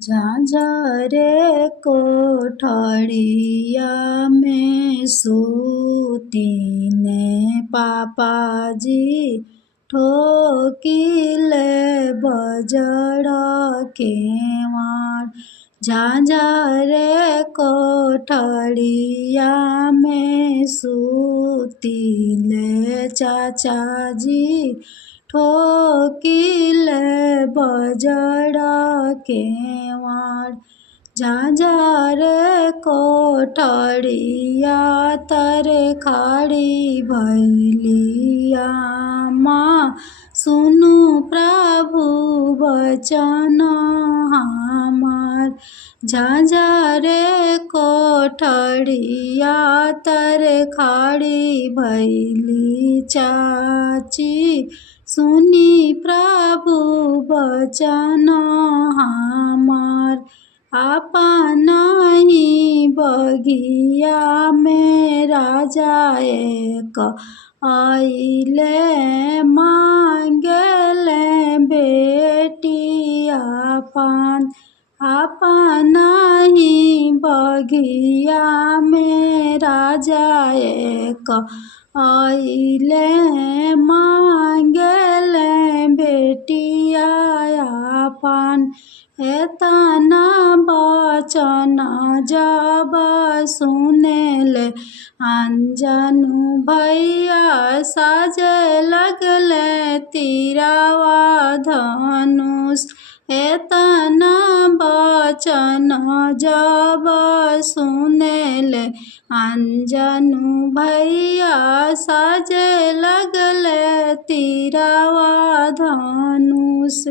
झांझरे कोठरिया में सूतीने पापाजी ठोकिले बजड़ केवाड़। झांझरे कोठरिया में सूतीले चाचाजी ठोकिले बजड़ केवाड़। झांझरे कोठरिया तरे खाड़ी भैलिया माँ सुनु प्रभु वचन हमार। झांझरे कोठरिया तरे खाड़ी भैली चाची सुनी प्रभु वचन हमार। आपन ही बगिया में राजा एक आइले मांगेले बेटी आपन। आपन ही बगिया में राजा एक आइले मांगेले बेटिया आपन। एतना वचन जब सुनेले अंजनु भैया साजे लगले तीरवा धनुष। एतना वचन जब सुनेले अंजनु भैया साजे लगले तीरवा धनुष।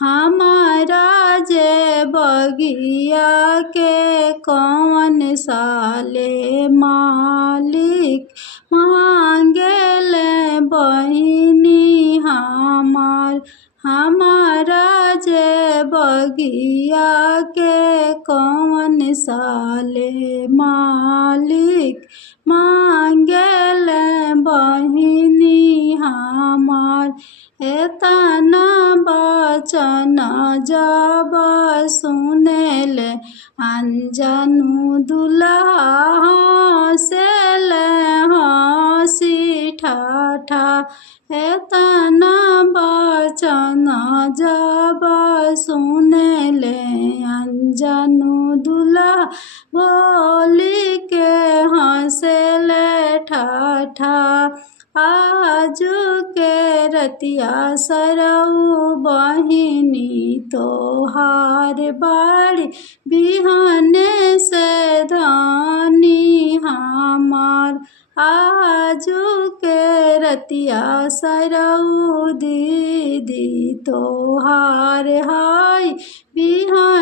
हमारा जे बगिया के कौन साले मालिक मांगेले बहिनी हमार। हमारा जे बगिया के कौन साले मालिक मांगेले बहिनी हमार। एतना वचन जब सुनेले अंजनु दुल्हा हंसेले हंसी ठाठा। एतना वचन जब सुनेले अंजनु दुल्हा बोली के हंसेले ठाठा। आजू के रतिया सरऊ बहिनी तोहार बाड़ी बिहने से धानी हमार। आजू के रतिया सरऊ दीदी तोहार हाय बिहने